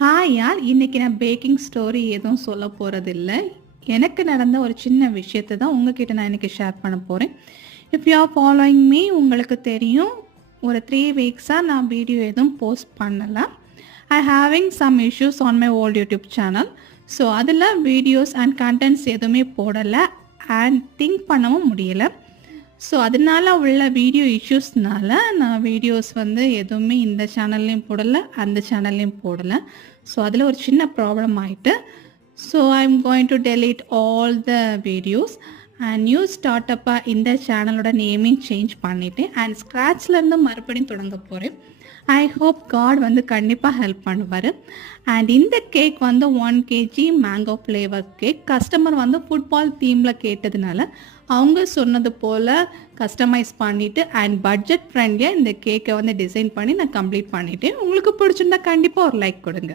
Hi யார், இன்னைக்கு நான் பேக்கிங் ஸ்டோரி எதுவும் சொல்ல போகிறதில்ல. எனக்கு நடந்த ஒரு சின்ன விஷயத்தை தான் உங்ககிட்ட நான் இன்னைக்கு ஷேர் பண்ண போகிறேன். If you are following me, உங்களுக்கு தெரியும் ஒரு 3 வீக்ஸாக நான் வீடியோ எதுவும் போஸ்ட் பண்ணலை. I having some issues on my old YouTube channel. So அதில் வீடியோஸ் அண்ட் கண்டென்ட்ஸ் எதுவுமே போடலை அண்ட் திங்க் பண்ணவும் முடியலை. ஸோ அதனால உள்ள வீடியோ இஷ்யூஸ்னால நான் வீடியோஸ் எதுவுமே இந்த சேனல்லையும் போடலை, அந்த சேனல்லையும் போடலை. ஸோ அதில் ஒரு சின்ன ப்ராப்ளம் ஆகிட்டு, so I am going to delete all the videos and new ஸ்டார்ட்டப்பாக இந்த சேனலோட நேமையும் சேஞ்ச் பண்ணிவிட்டேன் அண்ட் ஸ்க்ராட்ச்லேருந்து மறுபடியும் தொடங்க போகிறேன். ஐ ஹோப் காட் கண்டிப்பாக ஹெல்ப் பண்ணுவார். அண்ட் இந்த cake 1 kg mango flavour cake. Customer football தீமில் கேட்டதுனால அவங்க சொன்னது போல் கஸ்டமைஸ் பண்ணிவிட்டு அண்ட் பட்ஜெட் ஃப்ரெண்ட்லியாக இந்த கேக்கை டிசைன் பண்ணி நான் கம்ப்ளீட் பண்ணிவிட்டேன். உங்களுக்கு பிடிச்சிருந்தா கண்டிப்பாக ஒரு லைக் கொடுங்க.